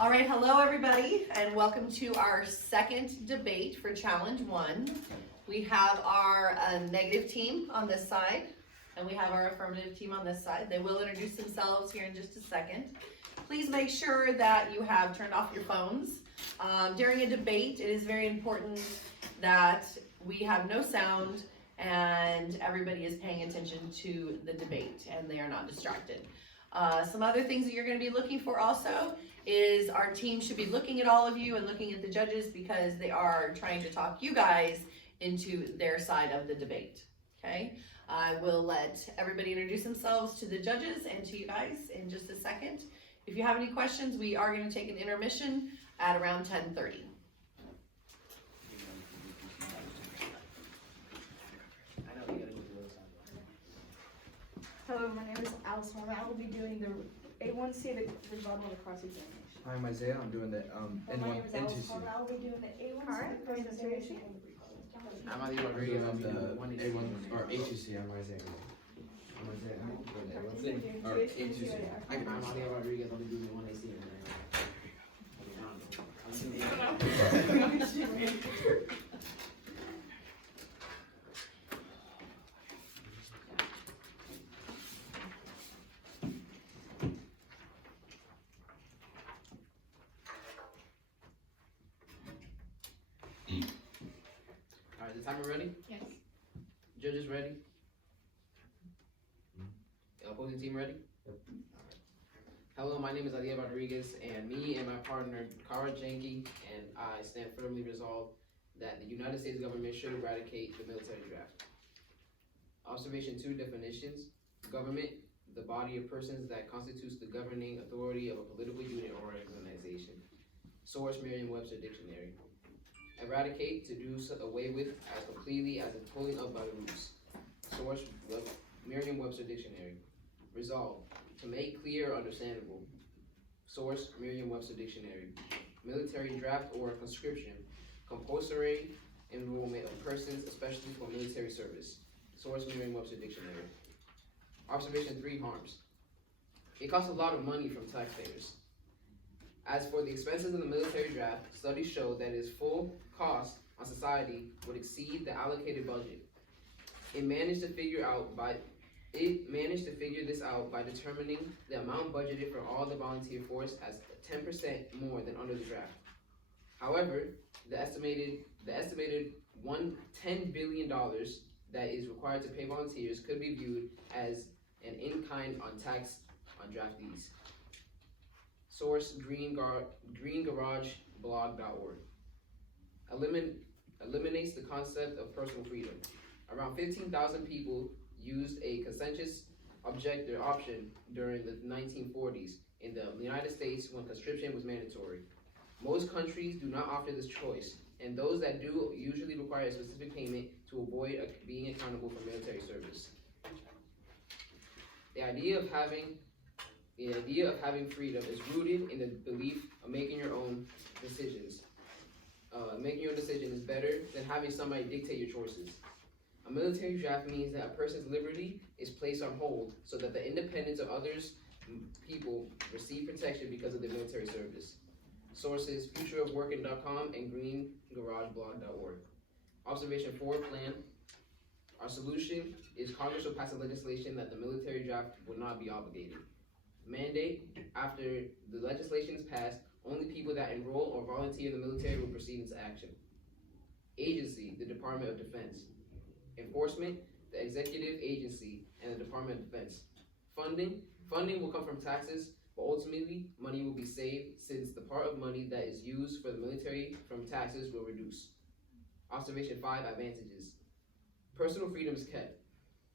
All right, hello everybody, and welcome to our second debate for Challenge 1. We have our negative team on this side, and we have our affirmative team on this side. They will introduce themselves here in just a second. Please make sure that you have turned off your phones. During a debate, it is very important that we have no sound and everybody is paying attention to the debate and they are not distracted. Some other things that you're going to be looking for also is our team should be looking at all of you and looking at the judges because they are trying to talk you guys into their side of the debate. Okay, I will let everybody introduce themselves to the judges and to you guys in just a second. If you have any questions, we are going to take an intermission at around 10:30. Hello, my name is Alice Holman. I will be doing the A1C, the rebuttal of the cross-examination. I'm Isaiah. I'm doing the My name is Alice N2C. Holman. I will be doing the A1C, the presentation, and the rebuttal. I'm Ali I'm Rodriguez. doing I'm the doing the A1 or A2C. I'm Isaiah. I'm Isaiah. Or A2C. I'm Ali Rodriguez. I'll be doing the 1AC. Alright, the timer ready? Yes. Judges ready? Opposing team ready? Hello, my name is Alia Rodriguez, and me and my partner, Kara Janke, and I stand firmly resolved that the United States government should eradicate the military draft. Observation 2 definitions. Government, the body of persons that constitutes the governing authority of a political unit or organization. Source, Merriam-Webster Dictionary. Eradicate, to do away with as completely as in pulling up by the roots. Source, Merriam-Webster Dictionary. Resolve, to make clear or understandable. Source, Merriam-Webster Dictionary. Military draft or conscription, compulsory enrollment of persons, especially for military service. Source, Merriam-Webster Dictionary. Observation 3 harms. It costs a lot of money from taxpayers. As for the expenses of the military draft, studies show that its full cost on society would exceed the allocated budget. It managed to figure this out by determining the amount budgeted for all the volunteer force as 10% more than under the draft. However, the estimated $10 billion that is required to pay volunteers could be viewed as an in-kind on tax on draftees. Source, greengarageblog.org. Eliminates the concept of personal freedom. Around 15,000 people used a consensus objector option during the 1940s in the United States when conscription was mandatory. Most countries do not offer this choice, and those that do usually require a specific payment to avoid being accountable for military service. The idea of having freedom is rooted in the belief of making your own decisions. Making your decision is better than having somebody dictate your choices. A military draft means that a person's liberty is placed on hold so that the independence of others people receive protection because of their military service. Sources, futureofworking.com and greengarageblog.org. Observation 4 plan. Our solution is Congress will pass a legislation that the military draft will not be obligated. Mandate, after the legislation is passed, only people that enroll or volunteer in the military will proceed into action. Agency, the Department of Defense. Enforcement, the executive agency and the Department of Defense. Funding will come from taxes, but ultimately money will be saved since the part of money that is used for the military from taxes will reduce. Observation 5 advantages. Personal freedom is kept.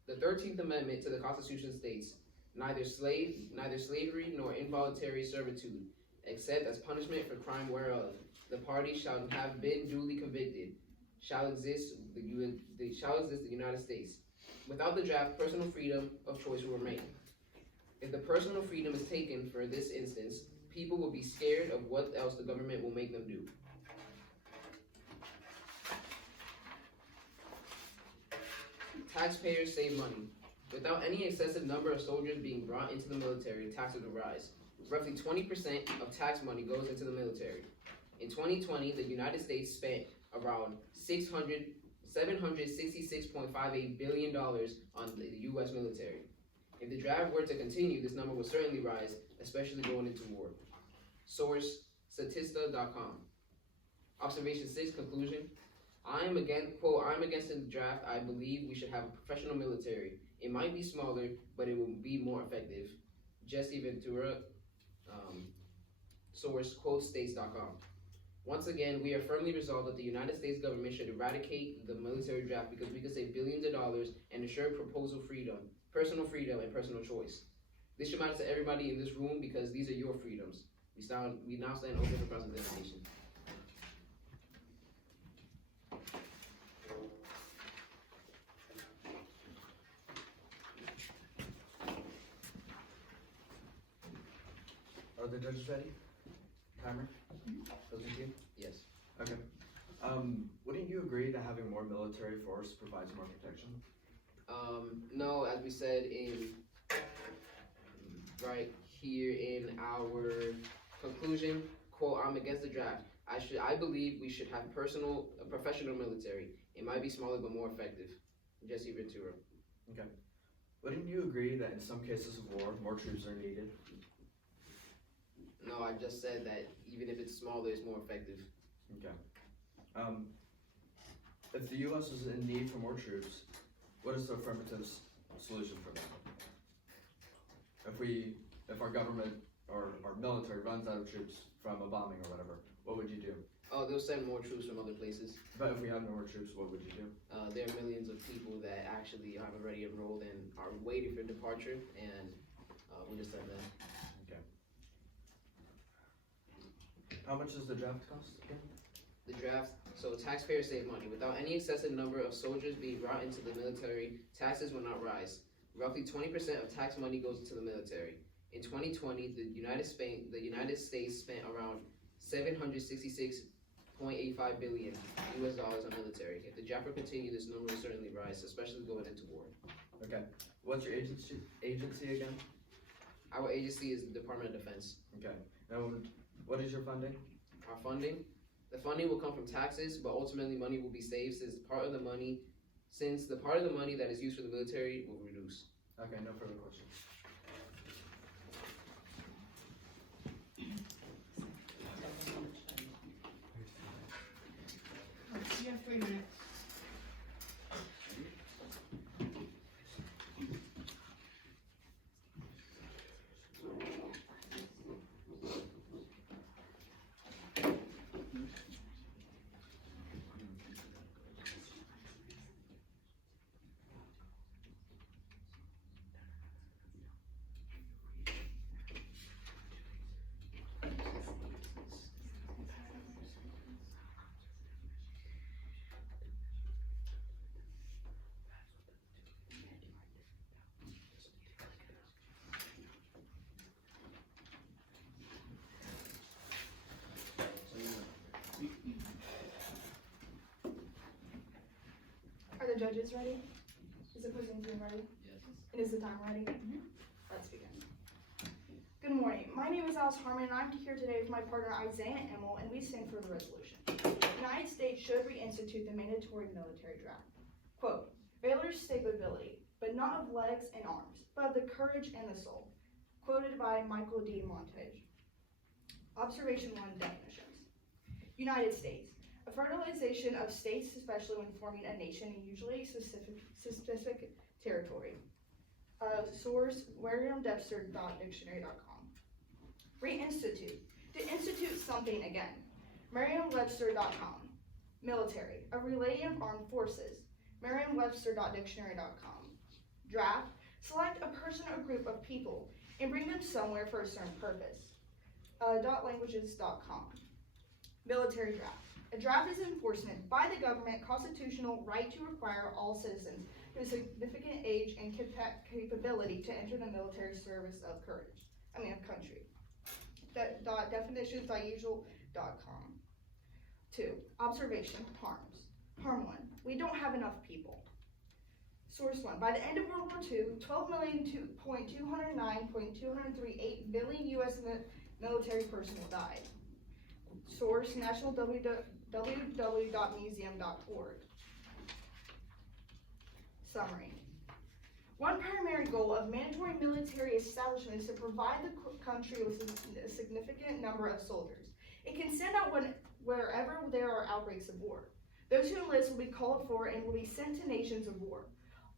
The 13th Amendment to the Constitution states, neither slavery nor involuntary servitude, except as punishment for crime whereof the party shall have been duly convicted, shall exist the United States. Without the draft, personal freedom of choice will remain. If the personal freedom is taken for this instance, people will be scared of what else the government will make them do. Taxpayers save money. Without any excessive number of soldiers being brought into the military, taxes will rise. roughly 20% of tax money goes into the military. In 2020, the United States spent around $766.58 billion on the U.S. military. If the draft were to continue, this number will certainly rise, especially going into war. Source, Statista.com. Observation 6, conclusion. I'm against the draft. I believe we should have a professional military. It might be smaller, but it will be more effective. Jesse Ventura, source, quotestates.com. Once again, we are firmly resolved that the United States government should eradicate the military draft because we could save billions of dollars and ensure proposal freedom, personal freedom, and personal choice. This should matter to everybody in this room because these are your freedoms. We now stand open for cross-examination. Are the judges ready? Timer? Those are you? Yes. Okay. Wouldn't you agree that having more military force provides more protection? No, as we said right here in our conclusion, quote, I'm against the draft. I believe we should have a professional military. It might be smaller but more effective. Jesse Ventura. Okay. Wouldn't you agree that in some cases of war, more troops are needed? No, I just said that even if it's smaller, it's more effective. Okay. If the U.S. is in need for more troops, what is the affirmative solution for that? If our government or our military runs out of troops from a bombing or whatever, what would you do? Oh, they'll send more troops from other places. But if we have no more troops, what would you do? There are millions of people that actually have already enrolled and are waiting for departure, and we just send them. Okay. How much does the draft cost again? The draft, so taxpayers save money. Without any excessive number of soldiers being brought into the military, taxes will not rise. Roughly 20% of tax money goes into the military. In 2020, the United States spent around $766.85 billion US dollars on military. If the draft will continue, this number will certainly rise, especially going into war. Okay. What's your agency again? Our agency is the Department of Defense. Okay. And what is your funding? Our funding, the funding will come from taxes, but ultimately money will be saved since the part of the money that is used for the military will reduce. Okay, no further questions. You have 3 minutes. Are the judges ready? Is the opposing team ready? Yes. And is the time ready? Let's begin. Good morning. My name is Alice Harmon, and I'm here today with my partner Isaiah Emmel, and we stand for the resolution. The United States should reinstitute the mandatory military draft. Quote, valor's stability, but not of legs and arms, but of the courage and the soul. Quoted by Michael D. Montage. Observation 1, definitions. United States. A fertilization of states, especially when forming a nation, and usually a specific territory. Source, Merriam-Webster.dictionary.com. Reinstitute. To institute something again. Merriam-Webster.com. Military. A relating of armed forces. Merriam-Webster.dictionary.com. Draft. Select a person or group of people and bring them somewhere for a certain purpose. .languages.com. Military draft. A draft is enforcement by the government constitutional right to require all citizens with a significant age and capability to enter the military service of country. Definitions.usual.com. 2. Observation, harms. Harm 1. We don't have enough people. Source 1. By the end of World War II, 12,209,238 billion U.S. military personnel died. Source, National www.museum.org. Summary. One primary goal of mandatory military establishment is to provide the country with a significant number of soldiers. It can send out wherever there are outbreaks of war. Those who enlist will be called for and will be sent to nations of war.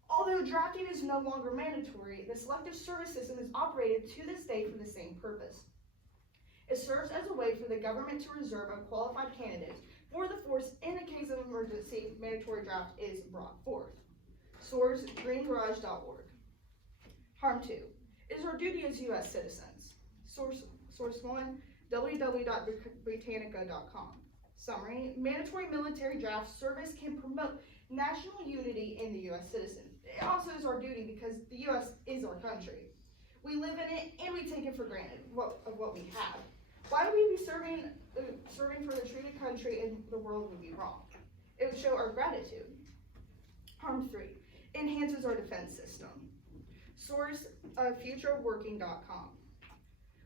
Although drafting is no longer mandatory, the selective service system is operated to this day for the same purpose. It serves as a way for the government to reserve a qualified candidate for the force in the case of emergency. Mandatory draft is brought forth. Source, greengarage.org. Harm 2. It is our duty as U.S. citizens. Source 1, www.britannica.com. Summary, mandatory military draft service can promote national unity in the U.S. citizen. It also is our duty because the U.S. is our country. We live in it and we take it for granted of what we have. Why would we be serving for the treated country and the world would be wrong? It would show our gratitude. Harm 3. Enhances our defense system. Source, futureofworking.com.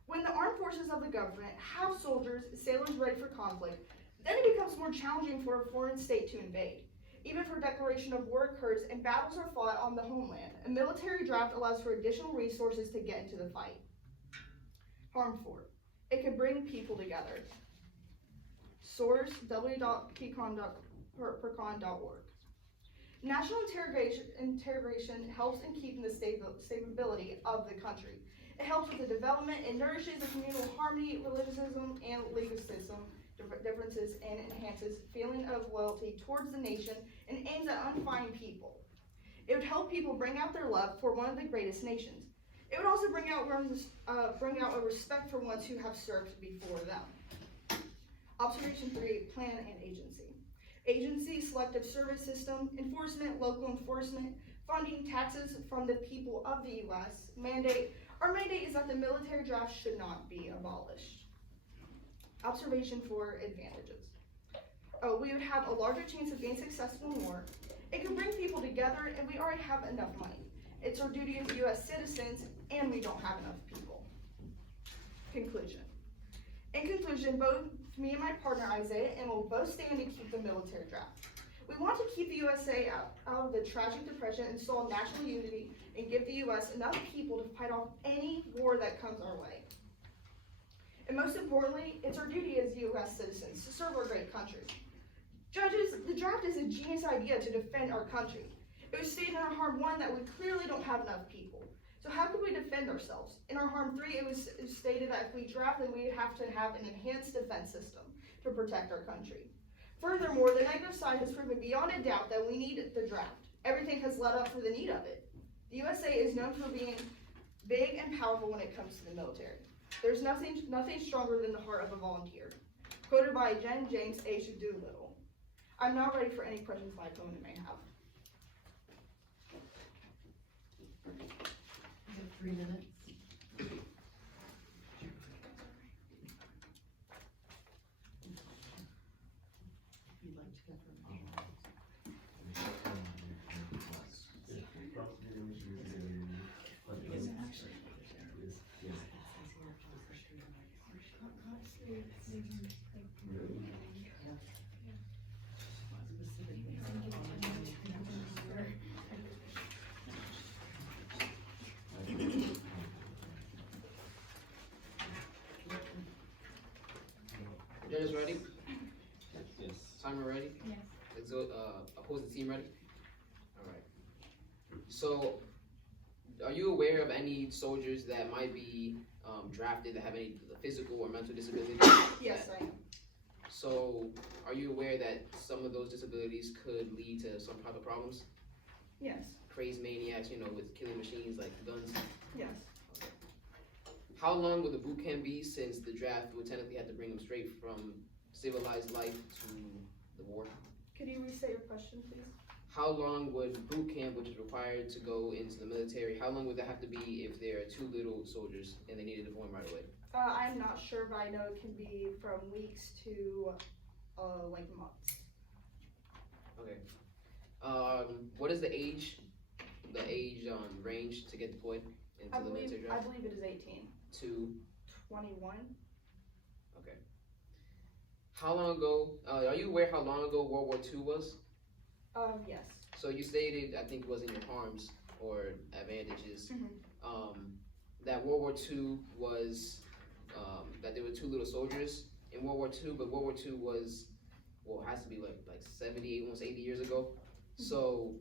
When the armed forces of the government have soldiers, sailors ready for conflict, then it becomes more challenging for a foreign state to invade. Even if a declaration of war occurs and battles are fought on the homeland, a military draft allows for additional resources to get into the fight. Harm 4. It can bring people together. Source, w.pcon.org. National integration helps in keeping the stability of the country. It helps with the development and nourishes the communal harmony, religiousism, and legalism differences, and enhances feeling of loyalty towards the nation and aims at unifying people. It would help people bring out their love for one of the greatest nations. It would also bring out a respect for ones who have served before them. Observation 3, plan and agency. Agency, selective service system, enforcement, local enforcement, funding, taxes from the people of the U.S. Mandate. Our mandate is that the military draft should not be abolished. Observation 4, advantages. We would have a larger chance of being successful in war. It could bring people together, and we already have enough money. It's our duty as U.S. citizens, and we don't have enough people. Conclusion. In conclusion, both me and my partner Isaiah and will both stand to keep the military draft. We want to keep the USA out of the tragic depression, install national unity, and give the U.S. enough people to fight off any war that comes our way. And most importantly, it's our duty as U.S. citizens to serve our great country. Judges, the draft is a genius idea to defend our country. It was stated in our Harm 1 that we clearly don't have enough people. So how could we defend ourselves? In our Harm 3, it was stated that if we draft, then we have to have an enhanced defense system to protect our country. Furthermore, the negative side has proven beyond a doubt that we need the draft. Everything has led up for the need of it. The USA is known for being big and powerful when it comes to the military. There's nothing stronger than the heart of a volunteer. Quoted by Jen James H. Doolittle. I'm now ready for any questions my opponent may have. You have 3 minutes. You'd like to go for Judges ready? Yes. Timer ready? Yes. Let's go, opposing team ready? Alright. So, are you aware of any soldiers that might be drafted that have any physical or mental disabilities? Yes, I am. So, are you aware that some of those disabilities could lead to some type of problems? Yes. Crazed maniacs, with killing machines like guns? Yes. How long will the boot camp be, since the draft would technically have to bring them straight from civilized life to the war? Could you restate your question, please? How long would boot camp, which is required to go into the military, how long would that have to be if there are too little soldiers and they needed to form right away? I'm not sure, but I know it can be from weeks to like months. Okay. What is the age the age range to get deployed into the military I draft? believe it is 18. To 21? how long ago? Are you aware how long ago World War II was? Yes. So you stated, I think it was in your harms or advantages, that World War II was, that there were two little soldiers in World War II, but World War II was, well, it has to be like 70, almost 80 years ago. So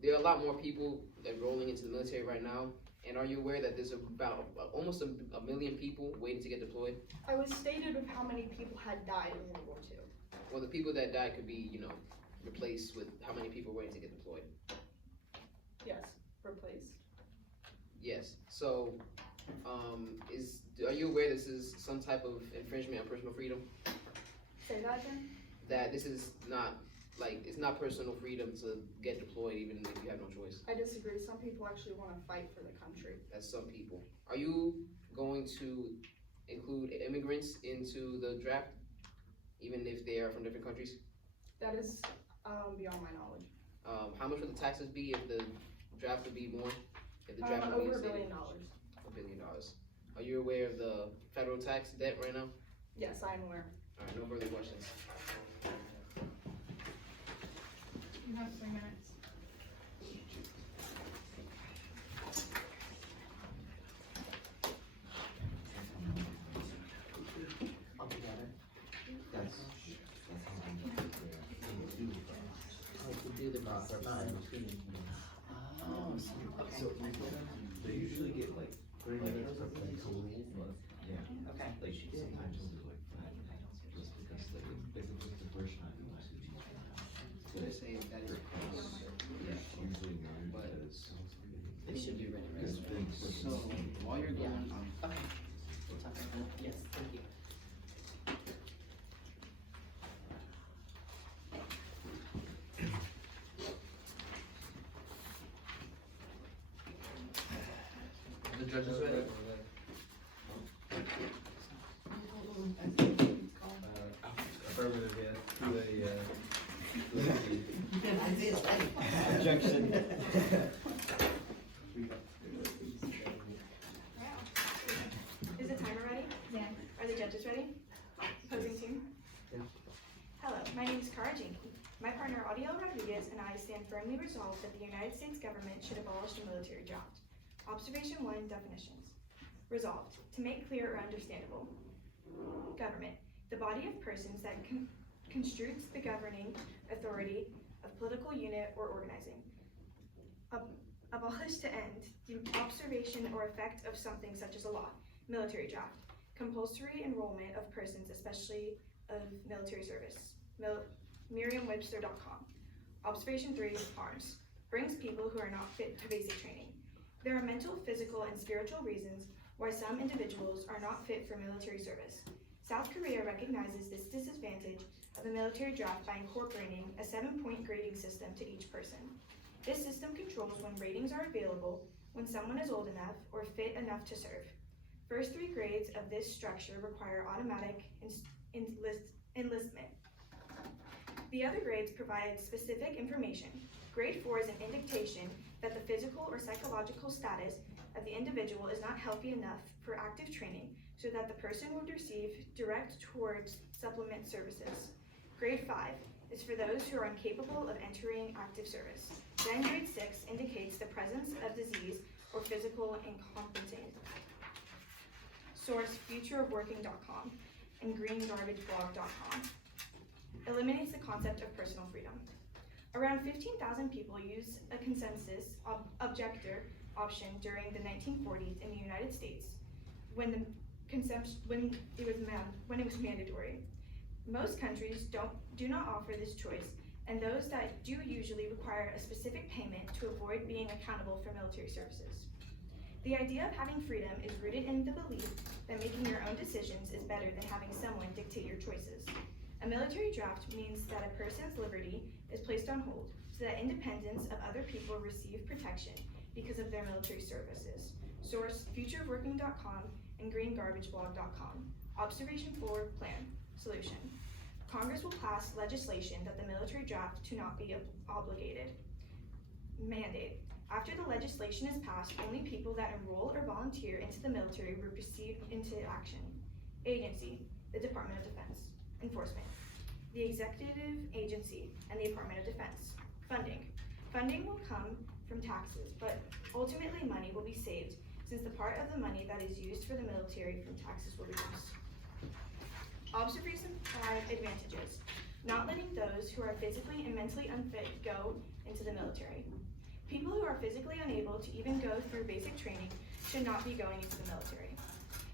there are a lot more people enrolling into the military right now. And are you aware that there's about almost a million people waiting to get deployed? I was stated of how many people had died in World War II. Well, the people that died could be, replaced with how many people waiting to get deployed. Yes, replaced. Yes. So, are you aware this is some type of infringement on personal freedom? Say that again? That this is not it's not personal freedom to get deployed even if you have no choice. I disagree. Some people actually want to fight for the country. That's some people. Are you going to include immigrants into the draft, even if they are from different countries? That is beyond my knowledge. How much would the taxes be if the draft would be more? If the draft would be Over $1 stated? billion. $1 billion. Are you aware of the federal tax debt right now? Yes, I'm aware. All right, no further questions. You have 3 minutes. They usually get like 3 minutes of total, but yeah. Okay. Like sometimes they'll do like 5 minutes just because like if it's the first time you want to teach them. So they're saying that is Yeah, usually none, But- because. They should be ready, Because right? they- So, while you're going, okay. We'll talk about that. Yes, thank you. The judges ready? Affirmative, yeah, to a, Objection. Is the timer ready? Yeah. Are the judges ready? Opposing team? Yeah. Hello, my name is Cara Jenkins. My partner Audiel Rodriguez and I stand firmly resolved that the United States government should abolish the military draft. Observation 1, definitions. Resolved, to make clear or understandable. Government, the body of persons that construes the governing authority of political unit or organizing. Abolish to end, the observation or effect of something such as a law. Military draft, compulsory enrollment of persons, especially of military service. Merriam-Webster.com. Observation 3, harms, brings people who are not fit for basic training. There are mental, physical, and spiritual reasons why some individuals are not fit for military service. South Korea recognizes this disadvantage of the military draft by incorporating a 7-point grading system to each person. This system controls when ratings are available, when someone is old enough or fit enough to serve. First 3 grades of this structure require automatic enlistment. The other grades provide specific information. Grade 4 is an indication that the physical or psychological status of the individual is not healthy enough for active training so that the person would receive direct towards supplement services. Grade 5 is for those who are incapable of entering active service. Then grade 6 indicates the presence of disease or physical incompetence. Source, futureofworking.com and greengarbageblog.com. Eliminates the concept of personal freedom. Around 15,000 people used a consensus objector option during the 1940s in the United States when it was mandatory. Most countries do not offer this choice, and those that do usually require a specific payment to avoid being accountable for military services. The idea of having freedom is rooted in the belief that making your own decisions is better than having someone dictate your choices. A military draft means that a person's liberty is placed on hold so that independence of other people receive protection because of their military services. Source, futureofworking.com and greengarbageblog.com. Observation 4, plan, solution. Congress will pass legislation that the military draft to not be obligated. Mandate. After the legislation is passed, only people that enroll or volunteer into the military will proceed into action. Agency, the Department of Defense. Enforcement, the executive agency and the Department of Defense. Funding, funding will come from taxes, but ultimately money will be saved since the part of the money that is used for the military from taxes will reduce. Observation 5 advantages. Not letting those who are physically and mentally unfit go into the military. People who are physically unable to even go through basic training should not be going into the military.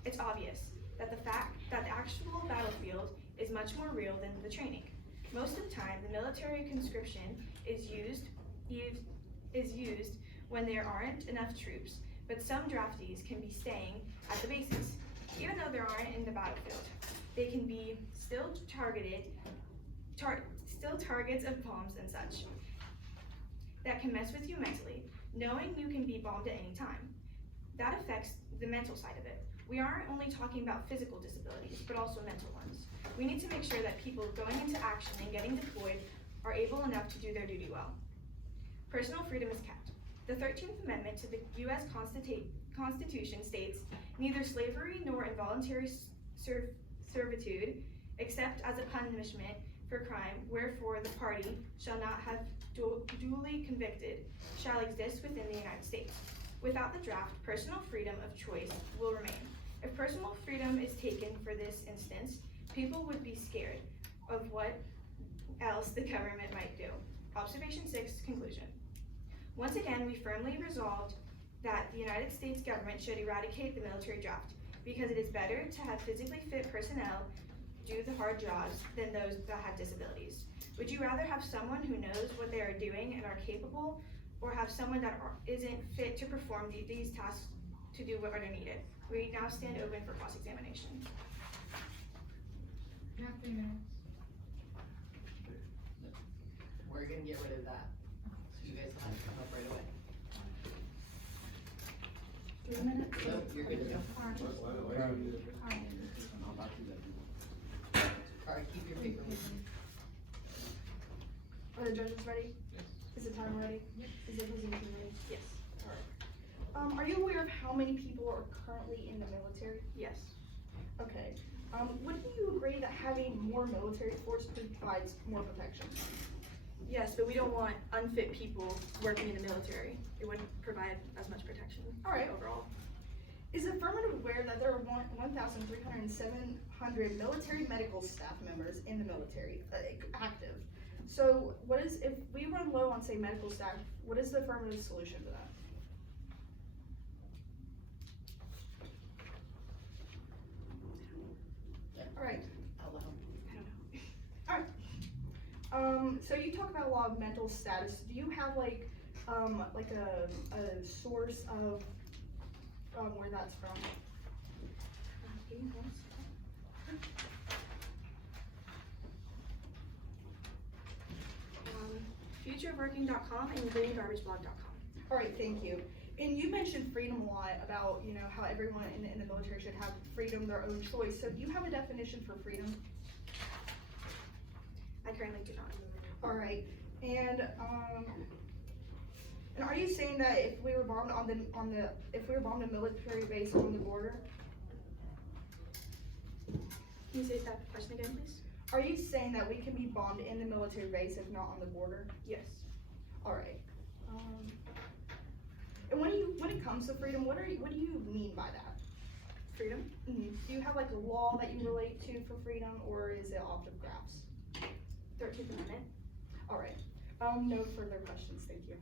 It's obvious that the fact that the actual battlefield is much more real than the training. Most of the time, the military conscription is used when there aren't enough troops, but some draftees can be staying at the bases. Even though they aren't in the battlefield, they can be still targets of bombs and such that can mess with you mentally, knowing you can be bombed at any time. That affects the mental side of it. We aren't only talking about physical disabilities, but also mental ones. We need to make sure that people going into action and getting deployed are able enough to do their duty well. Personal freedom is kept. The 13th Amendment to the U.S. Constitution states, neither slavery nor involuntary servitude, except as a punishment for crime, wherefore the party shall not have duly convicted, shall exist within the United States. Without the draft, personal freedom of choice will remain. If personal freedom is taken for this instance, people would be scared of what else the government might do. Observation 6, conclusion. Once again, we firmly resolved that the United States government should eradicate the military draft because it is better to have physically fit personnel do the hard jobs than those that have disabilities. Would you rather have someone who knows what they are doing and are capable, or have someone that isn't fit to perform these tasks to do what are needed? We now stand open for cross-examination. You have 3 minutes. We're gonna get rid of that. So you guys have to come up right away. 3 minutes? No, you're good to go. Alright, keep your paper with you. Are the judges ready? Yes. Is the time ready? Yep. Is the presentation ready? Yes. Alright. Are you aware of how many people are currently in the military? Yes. Okay. Wouldn't you agree that having more military force provides more protection? Yes, but we don't want unfit people working in the military. It wouldn't provide as much protection. Alright. Overall. Is affirmative aware that there are 1,307 military medical staff members in the military, active? So if we run low on, say, medical staff, what is the affirmative solution to that? Alright. Out loud. I don't know. Alright. So you talk about a lot of mental status. Do you have like a source of where that's from? Futureworking.com and greengarbageblog.com. Alright, thank you. And you mentioned freedom a lot about, how everyone in the military should have freedom, their own choice. So do you have a definition for freedom? I currently do not. Alright. And are you saying that if we were bombed if we were bombed a military base on the border? Can you say that question again, please? Are you saying that we can be bombed in the military base if not on the border? Yes. Alright. And when it comes to freedom, what do you mean by that? Freedom? Mm-hmm. Do you have like a law that you relate to for freedom, or is it off of graphs? 13th Amendment. Alright. No further questions, thank you.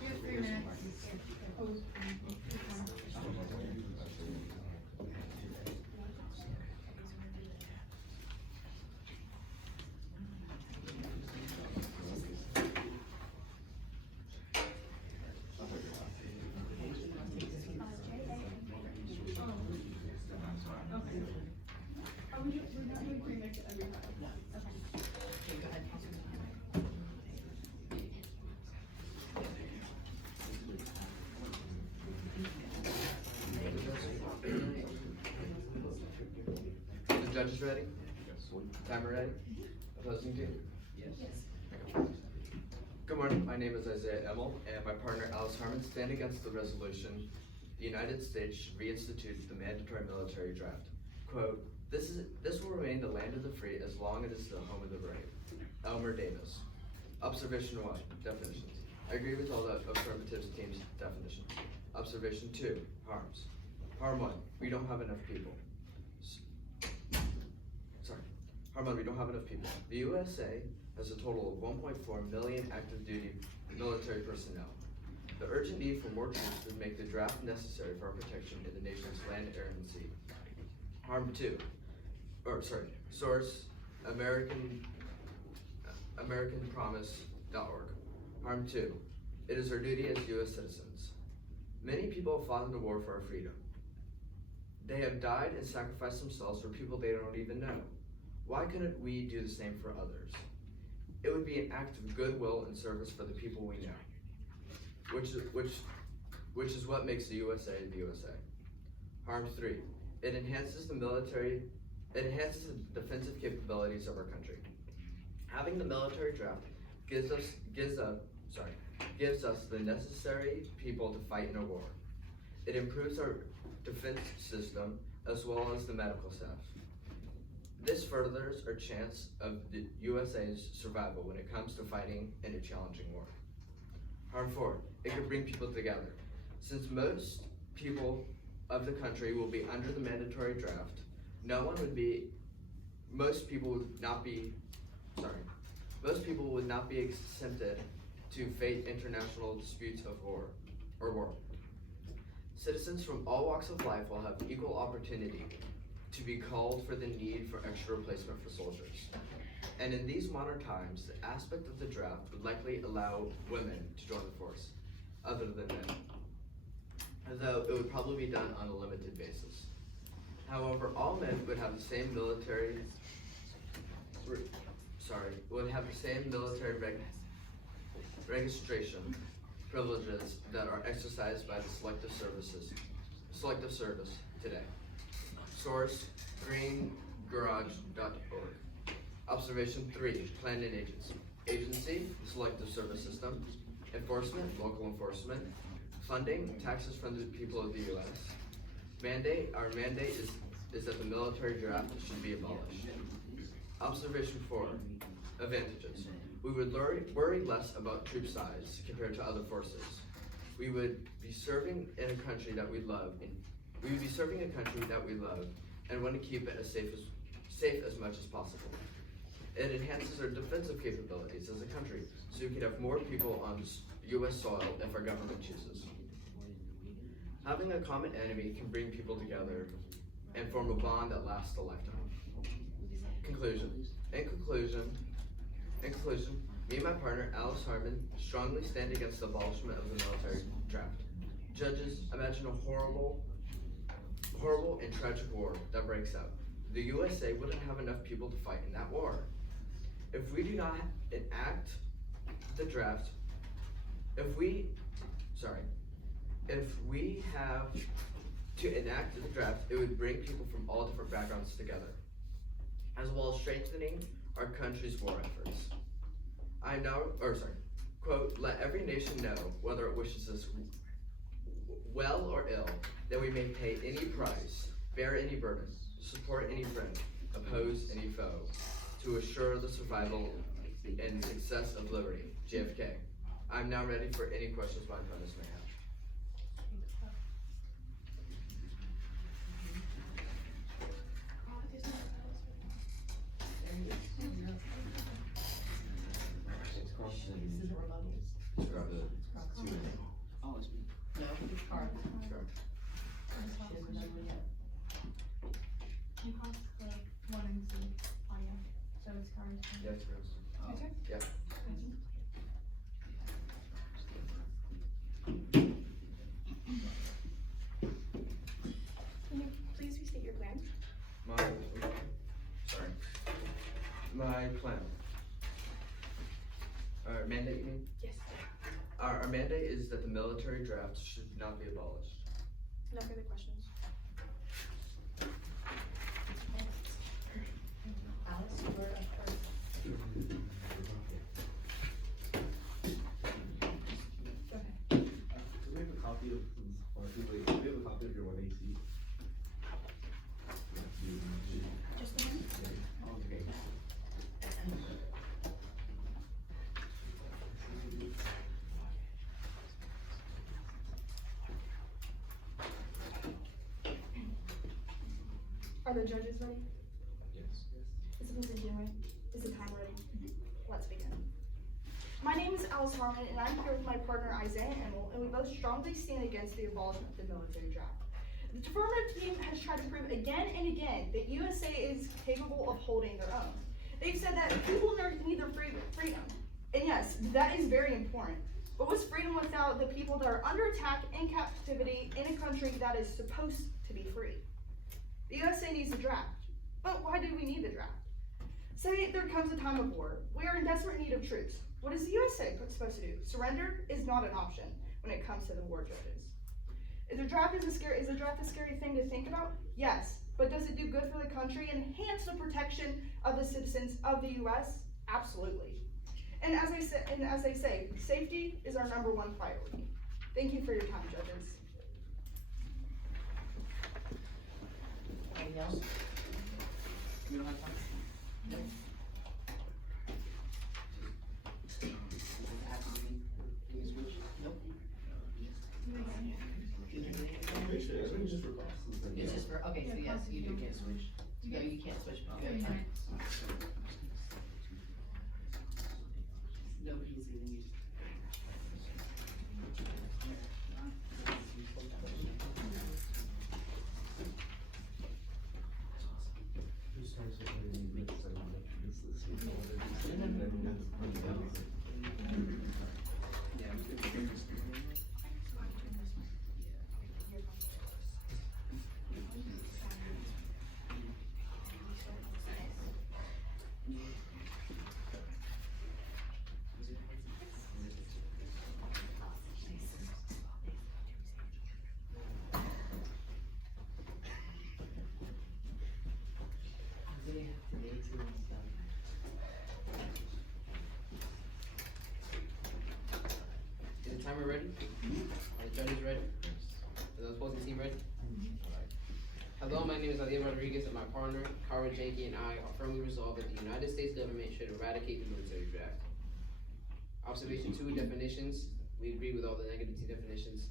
You have 3 minutes. We're not doing remix every time. Judges ready? Timer ready? Opposing team? Yes. Good morning, my name is Isaiah Emmel, and my partner Alice Harmon stand against the resolution, the United States should reinstitute the mandatory military draft. Quote, this will remain the land of the free as long as it is the home of the brave. Elmer Davis. Observation 1, definitions. I agree with all the affirmative team's definitions. Observation 2, harms. Harm 1, we don't have enough people. Harm 1, we don't have enough people. The USA has a total of 1.4 million active duty military personnel. The urgent need for more troops would make the draft necessary for our protection in the nation's land, air, and sea. Harm 2, source, AmericanPromise.org. Harm 2, it is our duty as U.S. citizens. Many people have fought in the war for our freedom. They have died and sacrificed themselves for people they don't even know. Why couldn't we do the same for others? It would be an act of goodwill and service for the people we know, which is what makes the USA the USA. Harm 3, it enhances the defensive capabilities of our country. Having the military draft gives us the necessary people to fight in a war. It improves our defense system as well as the medical staff. This furthers our chance of the USA's survival when it comes to fighting in a challenging war. Harm 4, it could bring people together. Since most people of the country will be under the mandatory draft, most people would not be exempted to face international disputes of war. Citizens from all walks of life will have equal opportunity to be called for the need for extra replacement for soldiers. And in these modern times, the aspect of the draft would likely allow women to join the force, other than men, though it would probably be done on a limited basis. However, all men would have the same military registration privileges that are exercised by the selective service today. Source, greengarage.org. Observation 3, plan and agency, selective service system. Enforcement, local enforcement. Funding, taxes from the people of the U.S. Our mandate is that the military draft should be abolished. Observation 4, advantages. We would worry less about troop size compared to other forces. We would be serving in a country that we love, and want to keep it as safe as much as possible. It enhances our defensive capabilities as a country, so we could have more people on U.S. soil if our government chooses. Having a common enemy can bring people together and form a bond that lasts a lifetime. In conclusion, me and my partner, Alice Harmon, strongly stand against the abolishment of the military draft. Judges, imagine a horrible and tragic war that breaks out. The USA wouldn't have enough people to fight in that war. If we do not enact the draft, if we have to enact the draft, it would bring people from all different backgrounds together, as well as strengthening our country's war efforts. Quote, let every nation know, whether it wishes us well or ill, that we may pay any price, bear any burden, support any friend, oppose any foe, to assure the survival and success of liberty. JFK. I'm now ready for any questions my opponents may have. Oh, it's me. No, it's hard. You have the one and two audio, so it's cars. Yes, Rose. Okay. Yeah. Can you please restate your plan? My plan. Our mandate, you mean? Yes. Our mandate is that the military draft should not be abolished. No further questions. copy of this policy, wait, do you have a copy of your one AC? Just a minute. Okay. Are the judges ready? Yes. Is the position ready? Is the time ready? Let's begin. My name is Alice Harmon, and I'm here with my partner Isaiah Emmel, and we both strongly stand against the abolishment of the military draft. The affirmative team has tried to prove again and again that USA is capable of holding their own. They've said that people need their freedom. And yes, that is very important. But what's freedom without the people that are under attack in captivity in a country that is supposed to be free? The USA needs a draft. But why do we need the draft? Say there comes a time of war. We are in desperate need of troops. What is the USA supposed to do? Surrender is not an option when it comes to the war judges. Is the draft a scary thing to think about? Yes. But does it do good for the country and enhance the protection of the citizens of the US? Absolutely. And as they say, safety is our number one priority. Thank you for your time, judges. Anything else? You don't have time? No? Does it have to be, can you switch? Nope. Make sure, I think it's just for classes. It's just for, okay, so yes, you can't switch. No, you can't switch. You have time. Nobody's gonna use. Who starts with the next segment? This is, you know, what it is, and then that's- Is the timer ready? Are the judges ready? Is the opposing team ready? Alright. Hello, my name is Alia Rodriguez, and my partner, Kara Janke, and I are firmly resolved that the United States government should eradicate the military draft. Observation 2, definitions. We agree with all the negative definitions.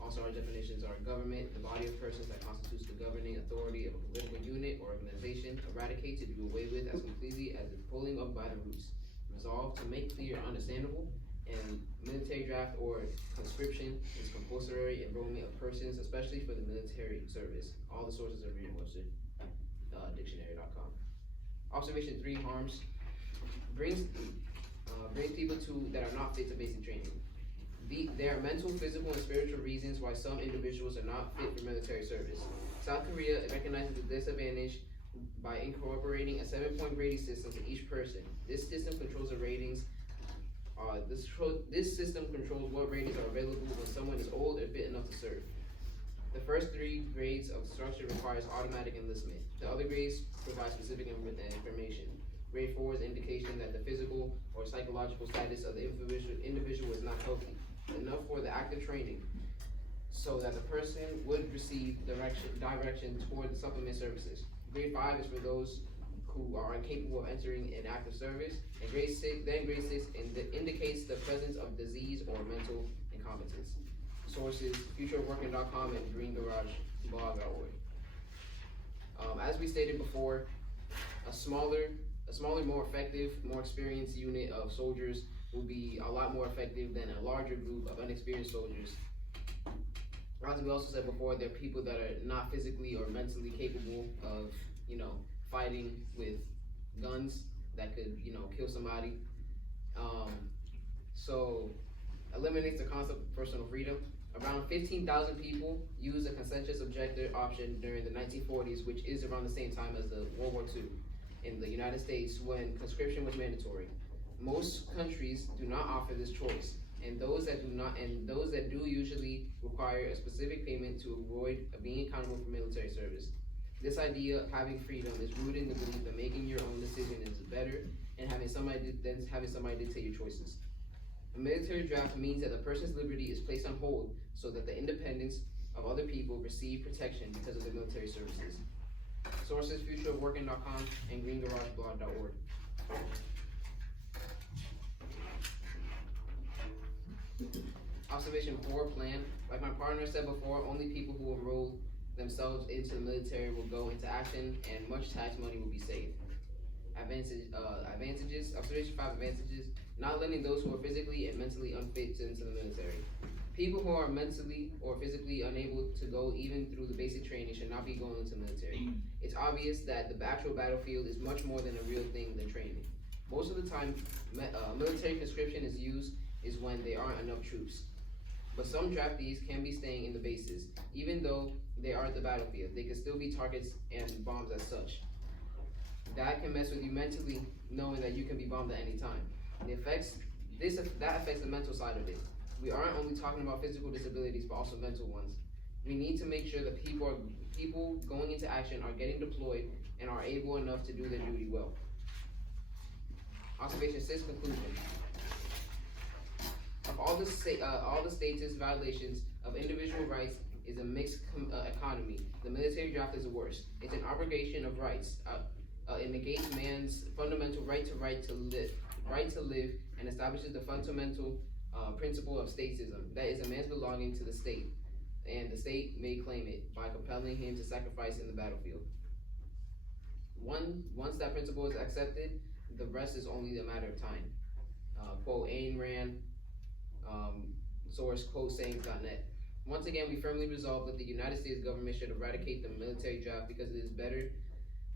Also, our definitions are government, the body of persons that constitutes the governing authority of a political unit or organization. Eradicate, to do away with as completely as the pulling up by the roots. Resolve, to make clear and understandable. And military draft or conscription is compulsory enrollment of persons, especially for the military service. All the sources are Merriam-Webster dictionary.com. Observation 3, harms. Brings people that are not fit to basic training. There are mental, physical, and spiritual reasons why some individuals are not fit for military service. South Korea recognizes the disadvantage by incorporating a 7-point rating system for each person. This system controls the ratings. This system controls what ratings are available when someone is old and fit enough to serve. The first 3 grades of the structure requires automatic enlistment. The other grades provide specific information. Grade 4 is indication that the physical or psychological status of the individual is not healthy enough for the active training, so that the person would receive direction toward the supplement services. Grade 5 is for those who are incapable of entering an active service, and grade 6 indicates the presence of disease or mental incompetence. Sources: futureworking.com and greengarageblog.org. As we stated before, a smaller, more effective, more experienced unit of soldiers will be a lot more effective than a larger group of inexperienced soldiers. As we also said before, there are people that are not physically or mentally capable of, fighting with guns that could, kill somebody. So eliminates the concept of personal freedom. Around 15,000 people used a consensus objector option during the 1940s, which is around the same time as the World War II in the United States, when conscription was mandatory. Most countries do not offer this choice, and those that do usually require a specific payment to avoid being accountable for military service. This idea of having freedom is rooted in the belief that making your own decision is better and having somebody dictate your choices. A military draft means that a person's liberty is placed on hold so that the independence of other people receive protection because of their military services. Sources: futureofworking.com and greengarageblog.org. Observation 4, plan. Like my partner said before, only people who enroll themselves into the military will go into action and much tax money will be saved. Advantages, observation 5, advantages. Not letting those who are physically and mentally unfit into the military. People who are mentally or physically unable to go even through the basic training should not be going into the military. It's obvious that the actual battlefield is much more than a real thing than training. Most of the time, military conscription is used is when there aren't enough troops. But some draftees can be staying in the bases. Even though they are at the battlefield, they can still be targets and bombs as such. That can mess with you mentally, knowing that you can be bombed at any time. That affects the mental side of it. We aren't only talking about physical disabilities, but also mental ones. We need to make sure that people going into action are getting deployed and are able enough to do their duty well. Observation 6, conclusion. Of all the status violations of individual rights is a mixed economy. The military draft is the worst. It's an abrogation of rights. It negates man's fundamental right to live, and establishes the fundamental principle of statism. That is, a man's belonging to the state, and the state may claim it by compelling him to sacrifice in the battlefield. Once that principle is accepted, the rest is only a matter of time. Quote Ayn Rand, source quotesayings.net. Once again, we firmly resolve that the United States government should eradicate the military draft because it is better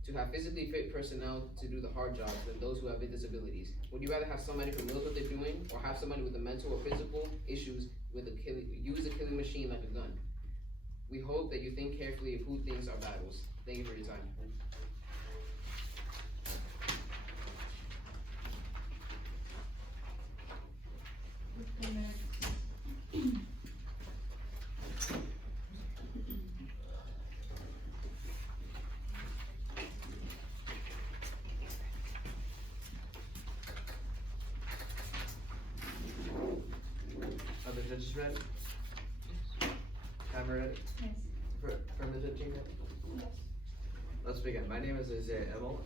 to have physically fit personnel to do the hard jobs than those who have disabilities. Would you rather have somebody who knows what they're doing, or have somebody with the mental or physical issues use a killing machine like a gun? We hope that you think carefully of who thinks are battles. Thank you for your time. Are the judges ready? Timer ready? Yes. From the judging ready? Yes. Let's begin. My name is Isaiah Emmel,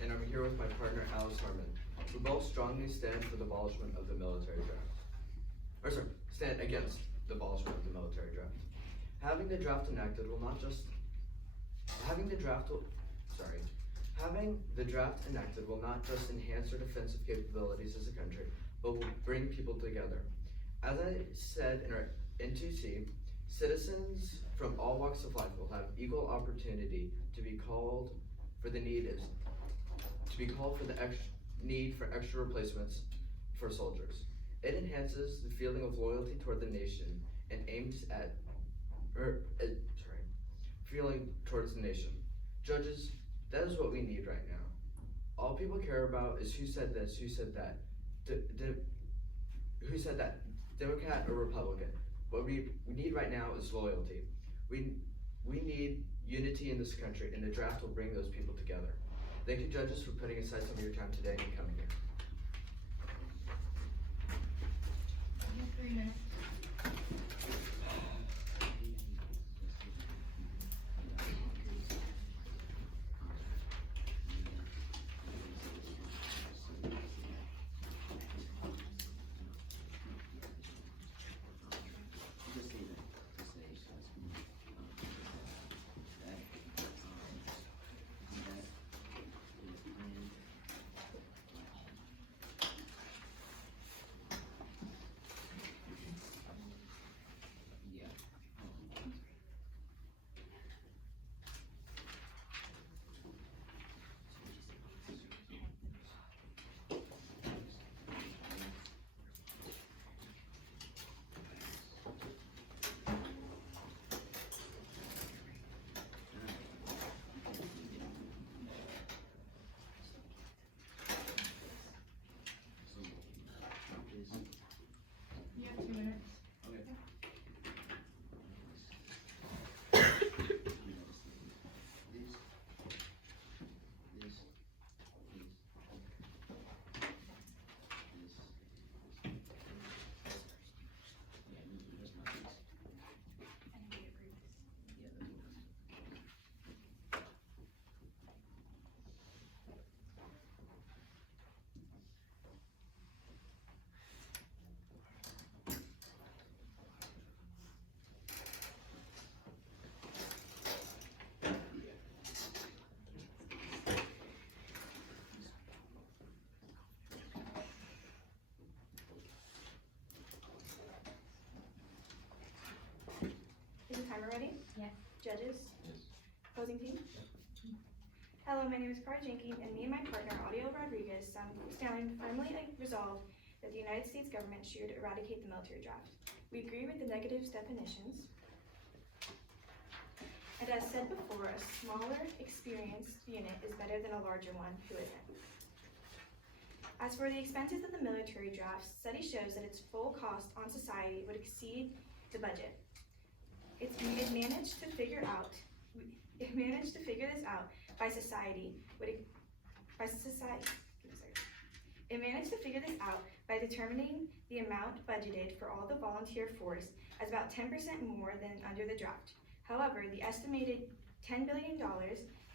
and I'm here with my partner Alice Harmon. We both strongly stand for the abolishment of the military draft. Stand against the abolishment of the military draft. Having the draft enacted will not just enhance our defensive capabilities as a country, but will bring people together. As I said in our N2C, citizens from all walks of life will have equal opportunity to be called for the need for extra replacements for soldiers. It enhances the feeling of loyalty toward the nation and feeling towards the nation. Judges, that is what we need right now. All people care about is who said this, who said that, who said that, Democrat or Republican. What we need right now is loyalty. We need unity in this country, and the draft will bring those people together. Thank you, judges, for putting aside some of your time today and coming here. You have 3 minutes. Judges? Yes. Opposing team? Hello, my name is Cara Jenkins, and me and my partner, Audio Rodriguez, stand firmly resolved that the United States government should eradicate the military draft. We agree with the negative definitions. And as said before, a smaller, experienced unit is better than a larger one who isn't. As for the expenses of the military draft, study shows that its full cost on society would exceed the budget. It managed to figure this out by society. It managed to figure this out by determining the amount budgeted for all the volunteer force as about 10% more than under the draft. However, the estimated $10 billion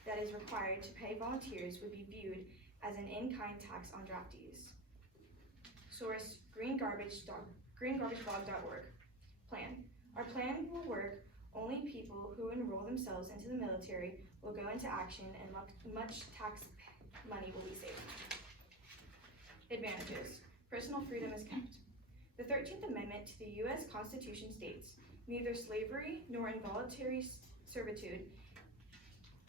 that is required to pay volunteers would be viewed as an in-kind tax on draftees. Source: greengarbagevlog.org. Plan. Our plan will work. Only people who enroll themselves into the military will go into action, and much tax money will be saved. Advantages. Personal freedom is kept. The 13th Amendment to the U.S. Constitution states, neither slavery nor involuntary servitude,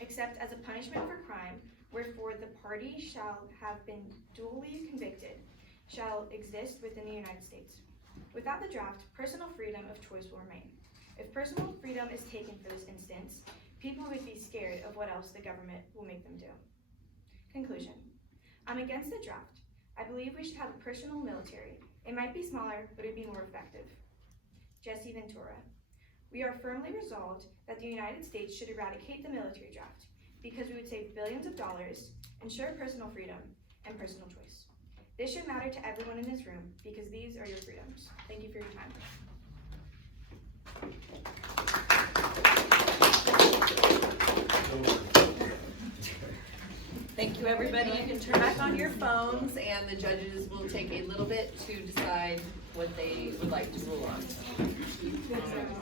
except as a punishment for crime, wherefore the party shall have been duly convicted, shall exist within the United States. Without the draft, personal freedom of choice will remain. If personal freedom is taken for this instance, people would be scared of what else the government will make them do. Conclusion. I'm against the draft. I believe we should have a personal military. It might be smaller, but it would be more effective. Jesse Ventura. We are firmly resolved that the United States should eradicate the military draft because we would save billions of dollars, ensure personal freedom, and personal choice. This should matter to everyone in this room because these are your freedoms. Thank you for your time. Thank you, everybody. You can turn back on your phones, and the judges will take a little bit to decide what they would like to rule on.